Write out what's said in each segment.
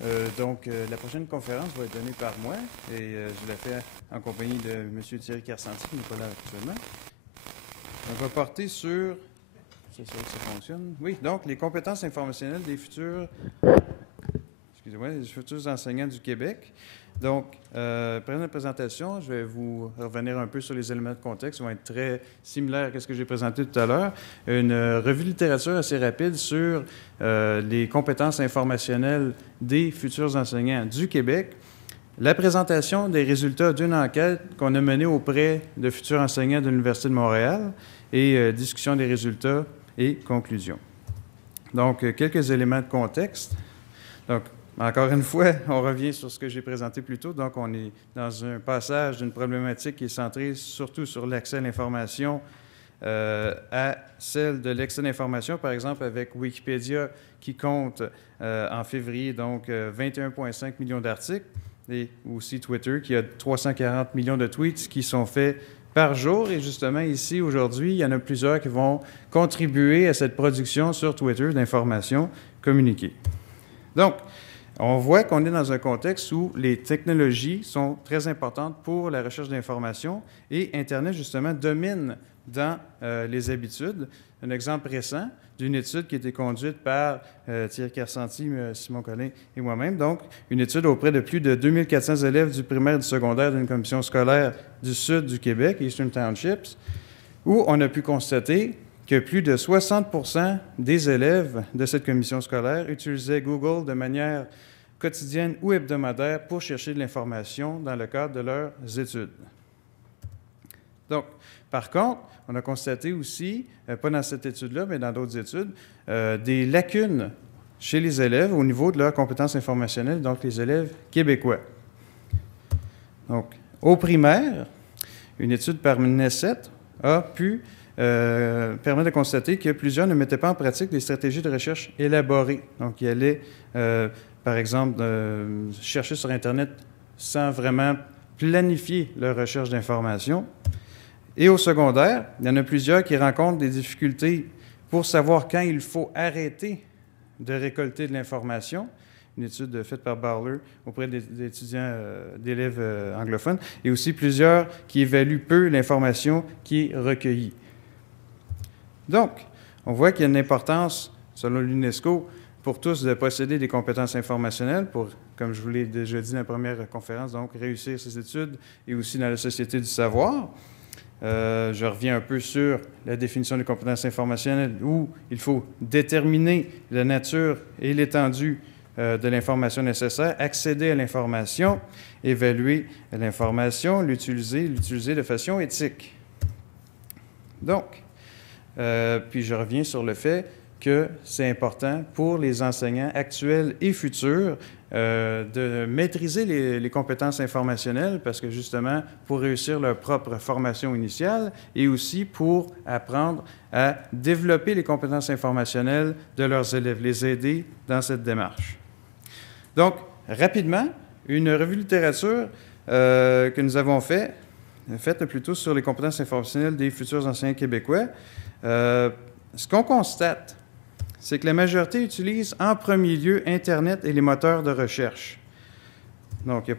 La prochaine conférence va être donnée par moi et je la fais en compagnie de M. Thierry Kersanti, qui n'est pas là actuellement. On va porter sur... C'est sûr que ça fonctionne. Oui, donc les compétences informationnelles des futurs... Excusez-moi, les futurs enseignants du Québec. Donc, pendant la présentation, je vais vous revenir un peu sur les éléments de contexte qui vont être très similaires à ce que j'ai présenté tout à l'heure. Une revue de littérature assez rapide sur les compétences informationnelles des futurs enseignants du Québec. La présentation des résultats d'une enquête qu'on a menée auprès de futurs enseignants de l'Université de Montréal et discussion des résultats et conclusions. Donc, quelques éléments de contexte. Donc, encore une fois, on revient sur ce que j'ai présenté plus tôt. Donc, on est dans un passage d'une problématique qui est centrée surtout sur l'accès à l'information à celle de l'excès d'information, par exemple avec Wikipédia qui compte en février donc 21,5 millions d'articles et aussi Twitter qui a 340 millions de tweets qui sont faits par jour. Et justement, ici, aujourd'hui, il y en a plusieurs qui vont contribuer à cette production sur Twitter d'informations communiquées. Donc, on voit qu'on est dans un contexte où les technologies sont très importantes pour la recherche d'informations et Internet, justement, domine dans les habitudes. Un exemple récent d'une étude qui a été conduite par Thierry Kersanti, Simon Collin et moi-même. Donc, une étude auprès de plus de 2400 élèves du primaire et du secondaire d'une commission scolaire du sud du Québec, Eastern Townships, où on a pu constater que plus de 60% des élèves de cette commission scolaire utilisaient Google de manière quotidienne ou hebdomadaire pour chercher de l'information dans le cadre de leurs études. Donc, par contre, on a constaté aussi, pas dans cette étude-là, mais dans d'autres études, des lacunes chez les élèves au niveau de leurs compétences informationnelles, donc les élèves québécois. Donc, au primaire, une étude par Nesset a pu permettre de constater que plusieurs ne mettaient pas en pratique des stratégies de recherche élaborées. Donc, ils allaient, par exemple, chercher sur Internet sans vraiment planifier leur recherche d'informations. Et au secondaire, il y en a plusieurs qui rencontrent des difficultés pour savoir quand il faut arrêter de récolter de l'information. Une étude faite par Barler auprès d'étudiants, d'élèves anglophones, et aussi plusieurs qui évaluent peu l'information qui est recueillie. Donc, on voit qu'il y a une importance, selon l'UNESCO, pour tous de posséder des compétences informationnelles pour, comme je vous l'ai déjà dit dans la première conférence, donc réussir ses études et aussi dans la société du savoir. Je reviens un peu sur la définition des compétences informationnelles où il faut déterminer la nature et l'étendue de l'information nécessaire, accéder à l'information, évaluer l'information, l'utiliser de façon éthique. Donc, puis je reviens sur le fait que c'est important pour les enseignants actuels et futurs de maîtriser les compétences informationnelles parce que justement, pour réussir leur propre formation initiale et aussi pour apprendre à développer les compétences informationnelles de leurs élèves, les aider dans cette démarche. Donc, rapidement, une revue de littérature que nous avons faite plutôt sur les compétences informationnelles des futurs enseignants québécois. Ce qu'on constate, c'est que la majorité utilise en premier lieu Internet et les moteurs de recherche. Donc, il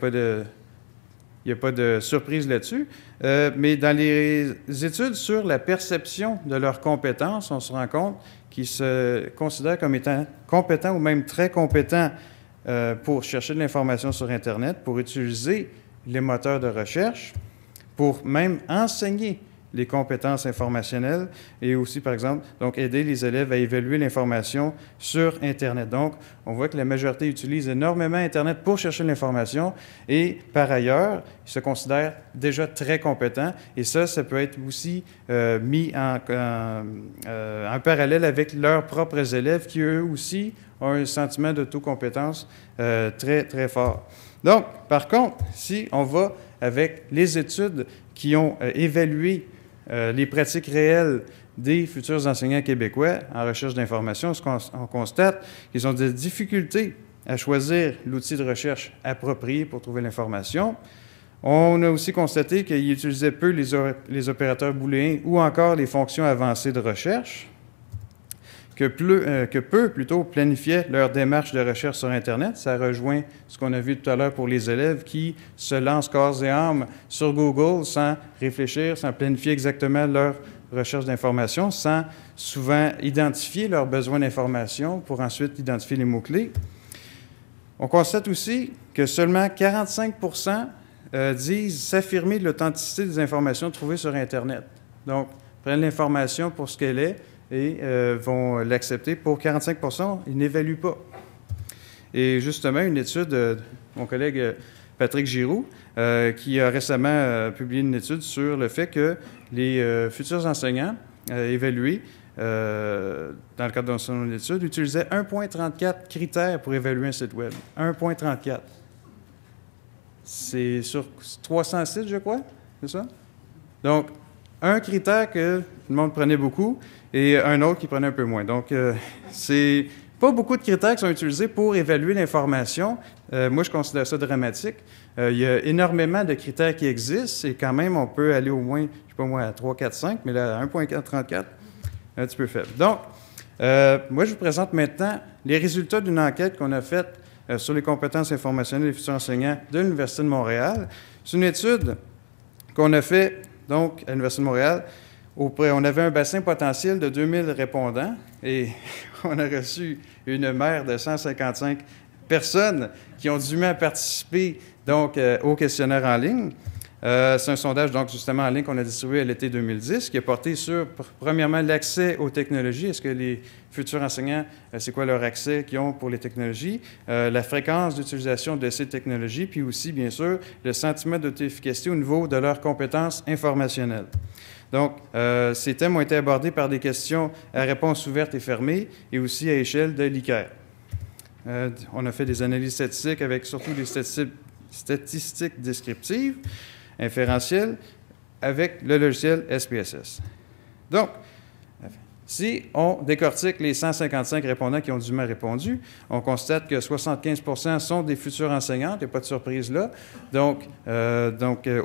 n'y a pas de surprise là-dessus. Mais dans les études sur la perception de leurs compétences, on se rend compte qu'ils se considèrent comme étant compétents ou même très compétents pour chercher de l'information sur Internet, pour utiliser les moteurs de recherche, pour même enseigner les compétences informationnelles et aussi, par exemple, donc aider les élèves à évaluer l'information sur Internet. Donc, on voit que la majorité utilise énormément Internet pour chercher l'information et, par ailleurs, ils se considèrent déjà très compétents et ça peut être aussi mis en parallèle avec leurs propres élèves qui, eux aussi, ont un sentiment d'autocompétence très, très fort. Donc, par contre, si on va avec les études qui ont évalué les pratiques réelles des futurs enseignants québécois en recherche d'information, on constate qu'ils ont des difficultés à choisir l'outil de recherche approprié pour trouver l'information. On a aussi constaté qu'ils utilisaient peu les opérateurs booléens ou encore les fonctions avancées de recherche, que peu plutôt planifiaient leur démarche de recherche sur Internet. Ça rejoint ce qu'on a vu tout à l'heure pour les élèves qui se lancent corps et âme sur Google sans réfléchir, sans planifier exactement leur recherche d'information, sans souvent identifier leurs besoins d'information pour ensuite identifier les mots-clés. On constate aussi que seulement 45 disent s'affirmer de l'authenticité des informations trouvées sur Internet. Donc, prennent l'information pour ce qu'elle est et vont l'accepter. Pour 45 ils n'évaluent pas. Et justement, une étude de mon collègue Patrick Giroux, qui a récemment publié une étude sur le fait que les futurs enseignants évalués dans le cadre de son étude utilisaient 1,34 critères pour évaluer un site web. 1,34. C'est sur 300 sites, je crois, c'est ça? Donc, un critère que tout le monde prenait beaucoup et un autre qui prenait un peu moins. Donc, c'est pas beaucoup de critères qui sont utilisés pour évaluer l'information. Moi, je considère ça dramatique. Il y a énormément de critères qui existent et quand même, on peut aller au moins, je ne sais pas moi, à 3, 4, 5, mais là, à 1,34, un petit peu faible. Donc, moi, je vous présente maintenant les résultats d'une enquête qu'on a faite sur les compétences informationnelles des futurs enseignants de l'Université de Montréal. C'est une étude qu'on a faite, donc, à l'Université de Montréal. On avait un bassin potentiel de 2000 répondants et on a reçu une mer de 155 personnes qui ont dûment participer donc, au questionnaire en ligne. C'est un sondage, donc, justement, en ligne qu'on a distribué à l'été 2010, qui a porté sur, premièrement, l'accès aux technologies. Est-ce que les futurs enseignants, c'est quoi leur accès qu'ils ont pour les technologies? La fréquence d'utilisation de ces technologies, puis aussi, bien sûr, le sentiment d'auto-efficacité au niveau de leurs compétences informationnelles. Donc, ces thèmes ont été abordés par des questions à réponse ouverte et fermée et aussi à échelle de l'ICAR. On a fait des analyses statistiques avec surtout des statistiques descriptives, inférentielles, avec le logiciel SPSS. Donc, si on décortique les 155 répondants qui ont dûment répondu, on constate que 75 sont des futurs enseignants, il n'y a pas de surprise là. Donc,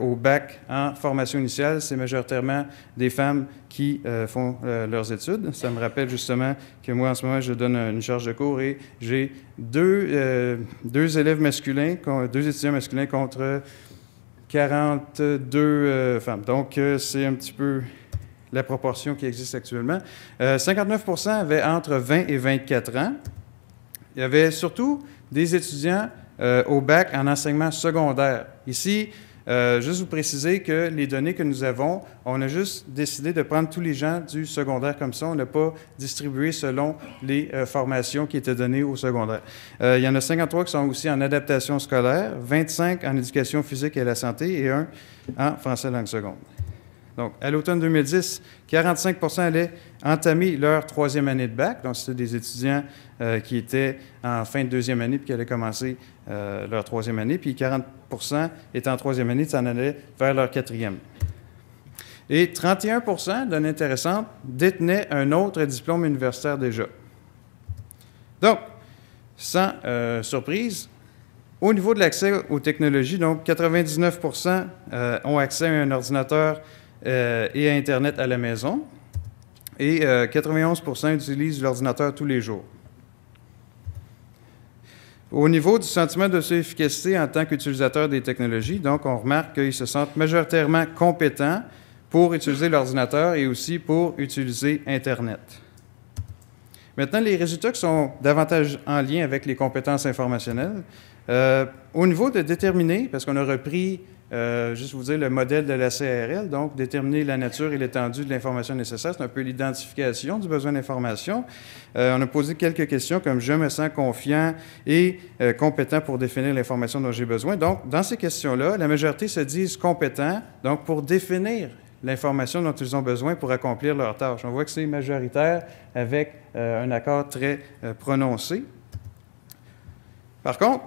au bac en formation initiale, c'est majoritairement des femmes qui font leurs études. Ça me rappelle justement que moi, en ce moment, je donne une charge de cours et j'ai deux élèves masculins, deux étudiants masculins contre 42 femmes. Donc, c'est un petit peu la proportion qui existe actuellement. 59 avaient entre 20 et 24 ans. Il y avait surtout des étudiants au bac en enseignement secondaire. Ici, juste vous préciser que les données que nous avons, on a juste décidé de prendre tous les gens du secondaire comme ça. On n'a pas distribué selon les formations qui étaient données au secondaire. Il y en a 53 qui sont aussi en adaptation scolaire, 25 en éducation physique et à la santé et 1 en français langue seconde. Donc, à l'automne 2010, 45 allaient entamer leur troisième année de bac. Donc, c'était des étudiants qui étaient en fin de deuxième année puis qui allaient commencer leur troisième année. Puis 40 étaient en troisième année, ça en allait vers leur quatrième. Et 31 données intéressantes, détenaient un autre diplôme universitaire déjà. Donc, sans surprise, au niveau de l'accès aux technologies, donc 99 ont accès à un ordinateur et à Internet à la maison, et 91 utilisent l'ordinateur tous les jours. Au niveau du sentiment de son efficacité en tant qu'utilisateur des technologies, donc on remarque qu'ils se sentent majoritairement compétents pour utiliser l'ordinateur et aussi pour utiliser Internet. Maintenant, les résultats qui sont davantage en lien avec les compétences informationnelles, au niveau de déterminer, parce qu'on a repris juste vous dire le modèle de la CRL, donc déterminer la nature et l'étendue de l'information nécessaire, c'est un peu l'identification du besoin d'information. On a posé quelques questions comme « Je me sens confiant et compétent pour définir l'information dont j'ai besoin ». Donc, dans ces questions-là, la majorité se disent compétents, donc pour définir l'information dont ils ont besoin pour accomplir leurs tâches. On voit que c'est majoritaire avec un accord très prononcé. Par contre,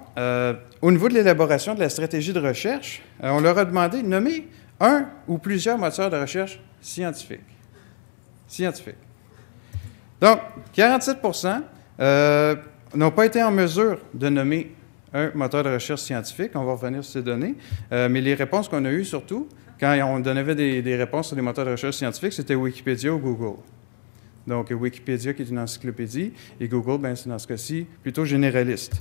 au niveau de l'élaboration de la stratégie de recherche, on leur a demandé de nommer un ou plusieurs moteurs de recherche scientifiques. Donc, 47 n'ont pas été en mesure de nommer un moteur de recherche scientifique. On va revenir sur ces données. Mais les réponses qu'on a eues, surtout, quand on donnait des réponses sur les moteurs de recherche scientifiques, c'était Wikipédia ou Google. Donc, Wikipédia, qui est une encyclopédie, et Google, ben, c'est dans ce cas-ci plutôt généraliste.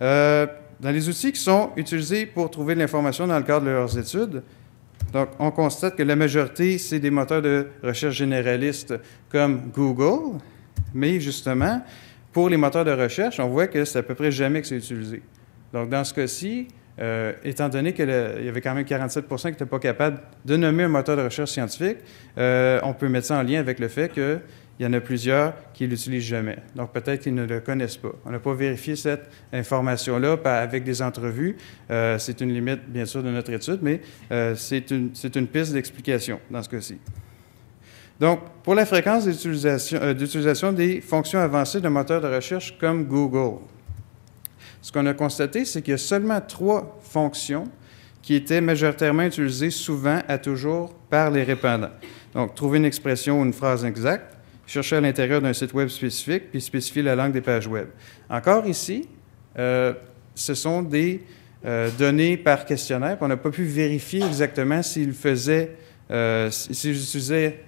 Dans les outils qui sont utilisés pour trouver de l'information dans le cadre de leurs études, donc, on constate que la majorité, c'est des moteurs de recherche généralistes comme Google, mais justement, pour les moteurs de recherche, on voit que c'est à peu près jamais que c'est utilisé. Donc, dans ce cas-ci, étant donné qu'il y avait quand même 47 % qui n'étaient pas capables de nommer un moteur de recherche scientifique, on peut mettre ça en lien avec le fait qu'il y en a plusieurs qui ne l'utilisent jamais. Donc, peut-être qu'ils ne le connaissent pas. On n'a pas vérifié cette information-là avec des entrevues. C'est une limite, bien sûr, de notre étude, mais c'est une piste d'explication dans ce cas-ci. Donc, pour la fréquence d'utilisation des fonctions avancées de moteurs de recherche comme Google, ce qu'on a constaté, c'est qu'il y a seulement 3 fonctions qui étaient majoritairement utilisées souvent à toujours par les répondants. Donc, trouver une expression ou une phrase exacte, chercher à l'intérieur d'un site web spécifique, puis spécifier la langue des pages web. Encore ici, ce sont des données par questionnaire, puis on n'a pas pu vérifier exactement s'ils utilisaient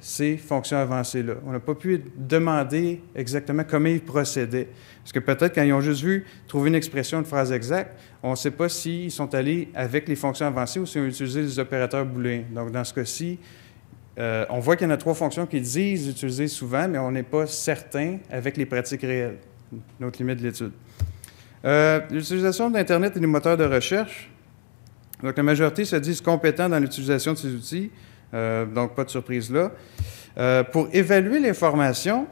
ces fonctions avancées-là. On n'a pas pu demander exactement comment ils procédaient. Parce que peut-être quand ils ont juste vu trouver une expression, une phrase exacte, on ne sait pas s'ils sont allés avec les fonctions avancées ou s'ils ont utilisé les opérateurs booléens. Donc, dans ce cas-ci, on voit qu'il y en a 3 fonctions qu'ils disent utiliser souvent, mais on n'est pas certain avec les pratiques réelles. Notre limite de l'étude. L'utilisation d'Internet et des moteurs de recherche. Donc, la majorité se disent compétents dans l'utilisation de ces outils. Donc, pas de surprise là. Pour évaluer l'information,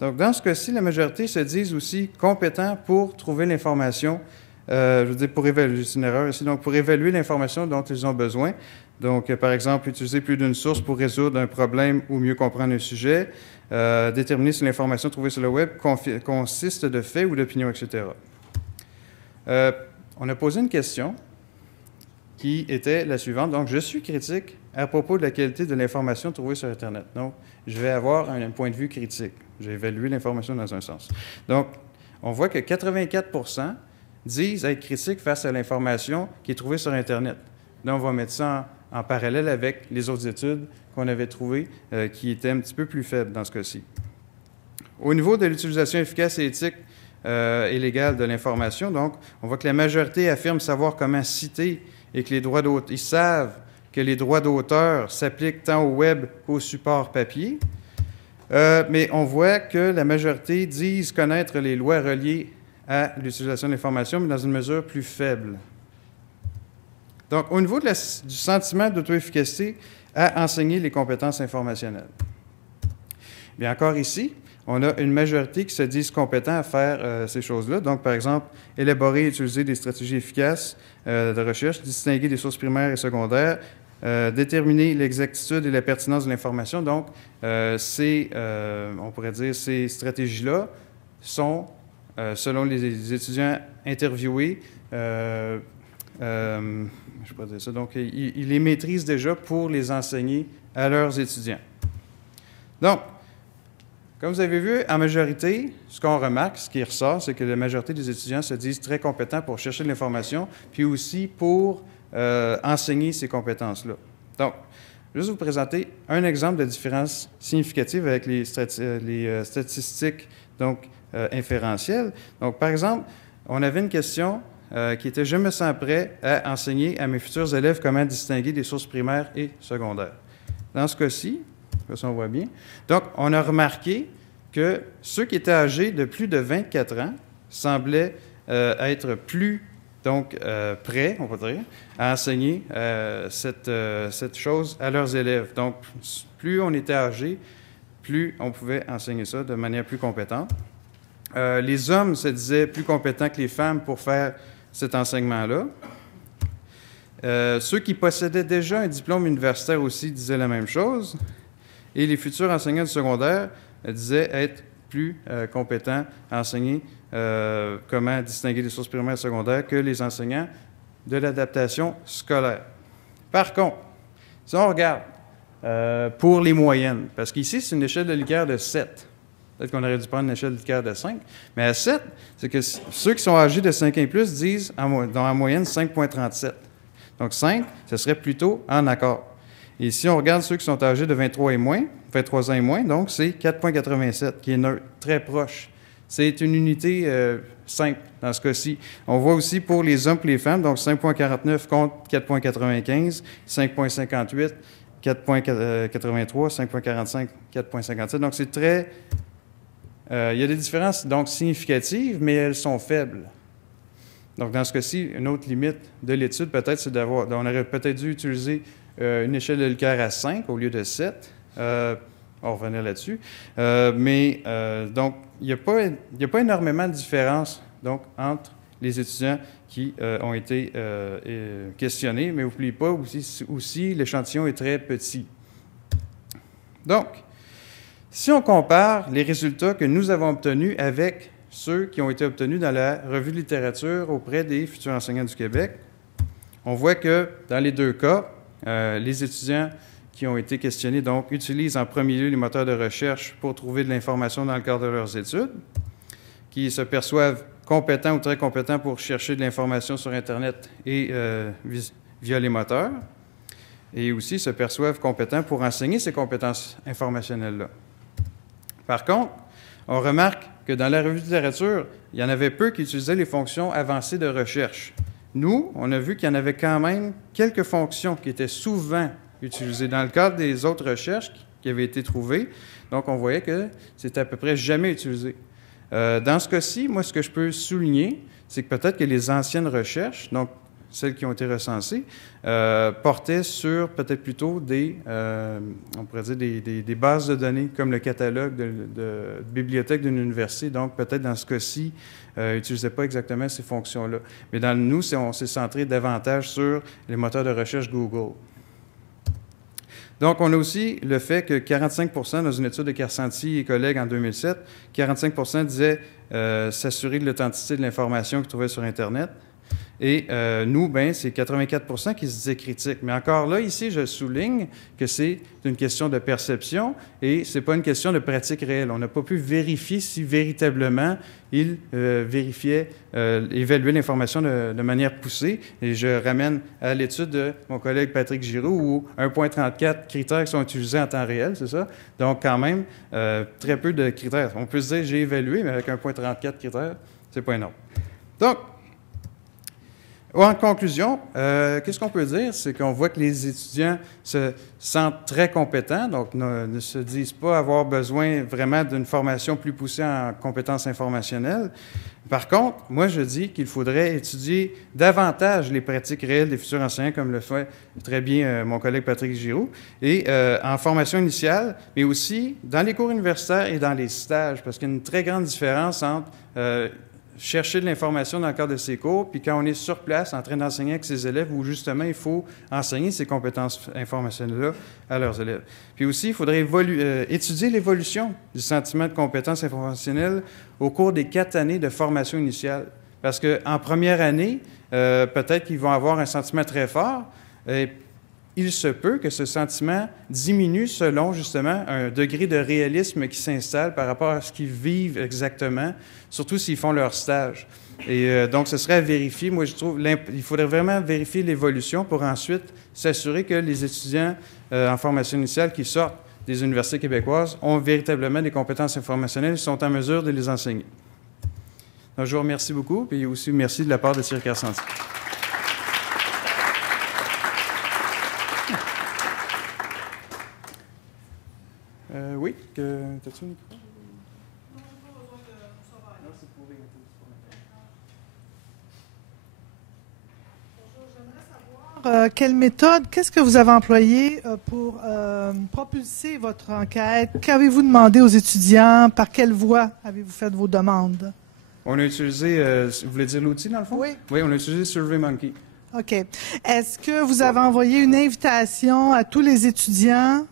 donc dans ce cas-ci, la majorité se disent aussi compétents pour trouver l'information, je veux dire pour évaluer, c'est une erreur ici, donc pour évaluer l'information dont ils ont besoin. Donc, par exemple, utiliser plus d'une source pour résoudre un problème ou mieux comprendre un sujet, déterminer si l'information trouvée sur le web consiste de faits ou d'opinions, etc. On a posé une question qui était la suivante. Donc, je suis critique à propos de la qualité de l'information trouvée sur Internet. Donc, je vais avoir un point de vue critique. J'ai évalué l'information dans un sens. Donc, on voit que 84 % disent être critiques face à l'information qui est trouvée sur Internet. Là, on va mettre ça en parallèle avec les autres études qu'on avait trouvées qui étaient un petit peu plus faibles dans ce cas-ci. Au niveau de l'utilisation efficace et éthique et légale de l'information, donc, on voit que la majorité affirme savoir comment citer et que les droits d'auteur, ils savent que les droits d'auteur s'appliquent tant au web qu'au support papier. Mais on voit que la majorité disent connaître les lois reliées à l'utilisation de l'information, mais dans une mesure plus faible. Donc, au niveau du sentiment d'auto-efficacité à enseigner les compétences informationnelles. Bien, encore ici, on a une majorité qui se disent compétents à faire ces choses-là. Donc, par exemple, élaborer et utiliser des stratégies efficaces de recherche, distinguer des sources primaires et secondaires, déterminer l'exactitude et la pertinence de l'information. Donc, on pourrait dire, ces stratégies-là sont, selon les étudiants interviewés, je pourrais dire ça, donc, ils les maîtrisent déjà pour les enseigner à leurs étudiants. Donc, comme vous avez vu, en majorité, ce qu'on remarque, ce qui ressort, c'est que la majorité des étudiants se disent très compétents pour chercher de l'information, puis aussi pour enseigner ces compétences-là. Donc, je vais juste vous présenter un exemple de différence significative avec les statistiques donc, inférentielles. Donc, par exemple, on avait une question qui était « Je me sens prêt à enseigner à mes futurs élèves comment distinguer des sources primaires et secondaires. » Dans ce cas-ci, ça on voit bien. Donc, on a remarqué que ceux qui étaient âgés de plus de 24 ans semblaient être plus prêts, on va dire, à enseigner cette chose à leurs élèves. Donc, plus on était âgé, plus on pouvait enseigner ça de manière plus compétente. Les hommes se disaient plus compétents que les femmes pour faire cet enseignement-là. Ceux qui possédaient déjà un diplôme universitaire aussi disaient la même chose. Et les futurs enseignants du secondaire disaient être plus compétents à enseigner comment distinguer les sources primaires et secondaires que les enseignants de l'adaptation scolaire. Par contre, si on regarde pour les moyennes, parce qu'ici, c'est une échelle de Likert de 7. Peut-être qu'on aurait dû prendre une échelle de Likert de 5. Mais à 7, c'est que ceux qui sont âgés de 5 ans et plus disent en moyenne 5,37. Donc 5, ce serait plutôt en accord. Et si on regarde ceux qui sont âgés de 23 et moins, fait 3 ans et moins, donc c'est 4,87, qui est neutre, très proche. C'est une unité simple dans ce cas-ci. On voit aussi pour les hommes et les femmes, donc 5,49 contre 4,95, 5,58, 4,83, 5,45, 4,57. Donc c'est très... il y a des différences donc significatives, mais elles sont faibles. Donc dans ce cas-ci, une autre limite de l'étude, peut-être, c'est d'avoir... On aurait peut-être dû utiliser une échelle de Likert à 5 au lieu de 7. On revenait là-dessus. Donc, il n'y a pas énormément de différence donc, entre les étudiants qui ont été questionnés, mais n'oubliez pas aussi l'échantillon est très petit. Donc, si on compare les résultats que nous avons obtenus avec ceux qui ont été obtenus dans la revue de littérature auprès des futurs enseignants du Québec, on voit que dans les deux cas, les étudiants qui ont été questionnés, donc, utilisent en premier lieu les moteurs de recherche pour trouver de l'information dans le cadre de leurs études, qui se perçoivent compétents ou très compétents pour chercher de l'information sur Internet et via les moteurs, et aussi se perçoivent compétents pour enseigner ces compétences informationnelles-là. Par contre, on remarque que dans la revue de littérature, il y en avait peu qui utilisaient les fonctions avancées de recherche. Nous, on a vu qu'il y en avait quand même quelques fonctions qui étaient souvent utilisées dans le cadre des autres recherches qui avaient été trouvées. Donc, on voyait que c'était à peu près jamais utilisé. Dans ce cas-ci, moi, ce que je peux souligner, c'est que peut-être que les anciennes recherches, donc celles qui ont été recensées, portaient sur peut-être plutôt on pourrait dire des bases de données, comme le catalogue de bibliothèque d'une université. Donc, peut-être dans ce cas-ci, n'utilisaient pas exactement ces fonctions-là. Mais dans nous, on s'est centré davantage sur les moteurs de recherche Google. Donc, on a aussi le fait que 45 dans une étude de Carsanti et collègues en 2007, 45 disaient s'assurer de l'authenticité de l'information qu'ils trouvaient sur Internet. Et nous, c'est 84 qui se disaient critiques. Mais encore là, ici, je souligne que c'est une question de perception et ce n'est pas une question de pratique réelle. On n'a pas pu vérifier si véritablement ils évaluaient l'information de manière poussée. Et je ramène à l'étude de mon collègue Patrick Giroux où 1,34 critères sont utilisés en temps réel, c'est ça? Donc, quand même, très peu de critères. On peut se dire j'ai évalué, mais avec 1,34 critères, c'est pas énorme. Donc, en conclusion, qu'est-ce qu'on peut dire? C'est qu'on voit que les étudiants se sentent très compétents, donc ne se disent pas avoir besoin vraiment d'une formation plus poussée en compétences informationnelles. Par contre, moi, je dis qu'il faudrait étudier davantage les pratiques réelles des futurs enseignants, comme le fait très bien mon collègue Patrick Giroux, et en formation initiale, mais aussi dans les cours universitaires et dans les stages, parce qu'il y a une très grande différence entre chercher de l'information dans le cadre de ces cours, puis quand on est sur place en train d'enseigner avec ses élèves, où justement il faut enseigner ces compétences informationnelles-là à leurs élèves. Puis aussi, il faudrait étudier l'évolution du sentiment de compétences informationnelles au cours des 4 années de formation initiale. Parce qu'en première année, peut-être qu'ils vont avoir un sentiment très fort, et il se peut que ce sentiment diminue selon justement un degré de réalisme qui s'installe par rapport à ce qu'ils vivent exactement, surtout s'ils font leur stage. Et donc, ce serait à vérifier. Moi, je trouve qu'il faudrait vraiment vérifier l'évolution pour ensuite s'assurer que les étudiants en formation initiale qui sortent des universités québécoises ont véritablement des compétences informationnelles et sont en mesure de les enseigner. Donc, je vous remercie beaucoup, et aussi merci de la part de Thierry Carsanti. Oui, t'as-tu un micro? Quelle méthode, qu'est-ce que vous avez employé pour propulser votre enquête? Qu'avez-vous demandé aux étudiants? Par quelle voie avez-vous fait vos demandes? On a utilisé, vous voulez dire l'outil dans le fond? Oui. Oui, on a utilisé SurveyMonkey. OK. Est-ce que vous avez envoyé une invitation à tous les étudiants?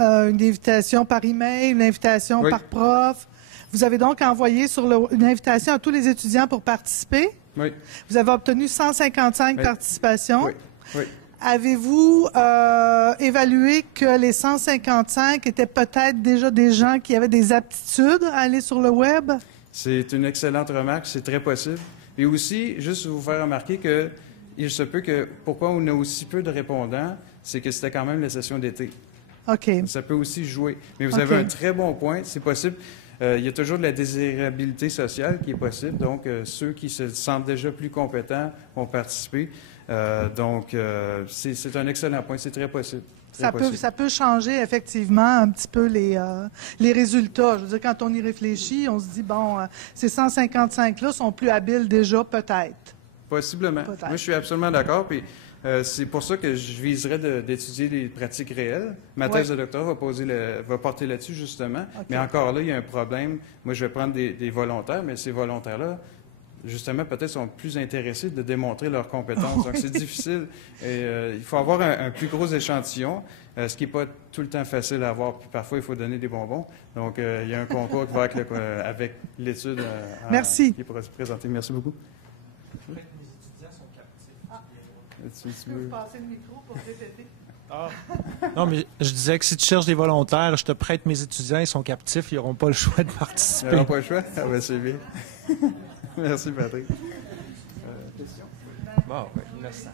Une invitation par email, une invitation par prof? Vous avez donc envoyé une invitation à tous les étudiants pour participer? Oui. Vous avez obtenu 155 participations. Oui. Oui. Avez-vous évalué que les 155 étaient peut-être déjà des gens qui avaient des aptitudes à aller sur le web? C'est une excellente remarque, c'est très possible. Et aussi, juste vous faire remarquer qu'il se peut que pourquoi on a aussi peu de répondants, c'est que c'était quand même la session d'été. OK. Ça peut aussi jouer. Mais vous avez un très bon point, c'est possible. Il y a toujours de la désirabilité sociale qui est possible. Donc, ceux qui se sentent déjà plus compétents vont participer. C'est un excellent point. C'est très possible. Ça peut changer effectivement un petit peu les résultats. Je veux dire, quand on y réfléchit, on se dit, bon, ces 155-là sont plus habiles déjà, peut-être. Possiblement. Moi, je suis absolument d'accord. Puis, c'est pour ça que je viserais d'étudier les pratiques réelles. Ma thèse de doctorat va porter là-dessus, justement. Okay. Mais encore là, il y a un problème. Moi, je vais prendre des volontaires, mais ces volontaires-là, justement, peut-être sont plus intéressés de démontrer leurs compétences. Donc, c'est difficile. Et, il faut avoir un plus gros échantillon, ce qui n'est pas tout le temps facile à avoir. Puis parfois, il faut donner des bonbons. Donc, il y a un concours qui va avec l'étude qui est présentée. Merci beaucoup. Tu peux passer le micro pour répéter. Ah. Non, mais je disais que si tu cherches des volontaires, je te prête mes étudiants, ils sont captifs, ils n'auront pas le choix de participer. Ils n'auront pas le choix? Ah ben c'est bien. Merci, Patrick. Question? Bon, oui, merci.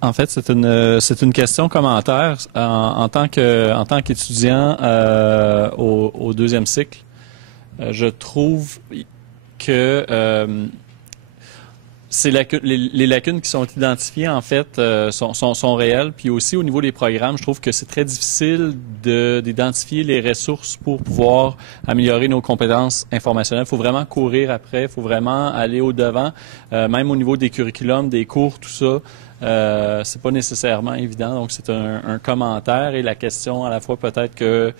En fait, c'est une question commentaire en tant qu'étudiant au deuxième cycle. Je trouve que les lacunes qui sont identifiées, en fait, sont réelles. Puis aussi, au niveau des programmes, je trouve que c'est très difficile d'identifier les ressources pour pouvoir améliorer nos compétences informationnelles. Il faut vraiment courir après, il faut vraiment aller au-devant. Même au niveau des curriculums, des cours, tout ça, c'est pas nécessairement évident. Donc, c'est un commentaire et la question, à la fois, peut-être que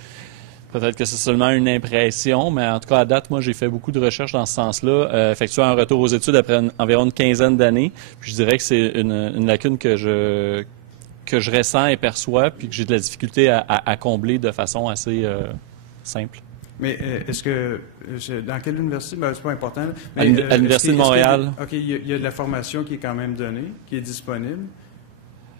c'est seulement une impression, mais en tout cas, à date, moi, j'ai fait beaucoup de recherches dans ce sens-là, effectuant un retour aux études après environ une quinzaine d'années. Puis je dirais que c'est une lacune que je ressens et perçois, puis que j'ai de la difficulté à combler de façon assez simple. Mais est-ce que... Dans quelle université? Ben, c'est pas important. Mais, à l'Université de Montréal. OK, il y a de la formation qui est quand même donnée, qui est disponible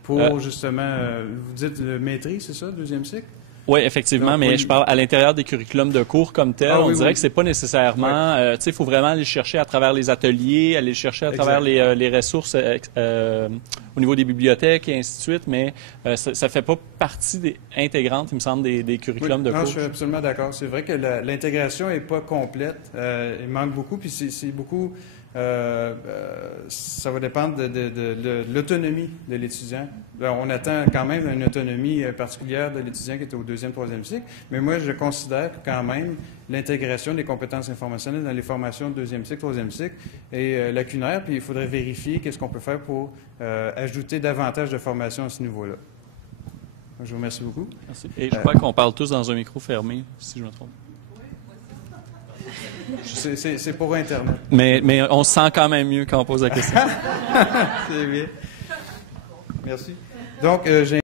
pour, justement, vous dites maîtrise, c'est ça, deuxième cycle? Oui, effectivement, donc, mais je parle à l'intérieur des curriculums de cours comme tel. On dirait que c'est pas nécessairement... tu sais, il faut vraiment aller chercher à travers les ateliers, aller chercher à travers les ressources au niveau des bibliothèques et ainsi de suite, mais ça fait pas partie intégrante, il me semble, des curriculums de cours. Non, je suis absolument d'accord. C'est vrai que l'intégration est pas complète. Il manque beaucoup, puis c'est beaucoup... ça va dépendre de l'autonomie de l'étudiant. On attend quand même une autonomie particulière de l'étudiant qui est au deuxième, troisième cycle, mais moi, je considère que quand même l'intégration des compétences informationnelles dans les formations de deuxième cycle, troisième cycle est lacunaire, puis il faudrait vérifier qu'est-ce qu'on peut faire pour ajouter davantage de formation à ce niveau-là. Je vous remercie beaucoup. Merci. Et je crois qu'on parle tous dans un micro fermé, si je me trompe. C'est pour Internet. Mais on se sent quand même mieux quand on pose la question. C'est bien. Merci. Donc, j'ai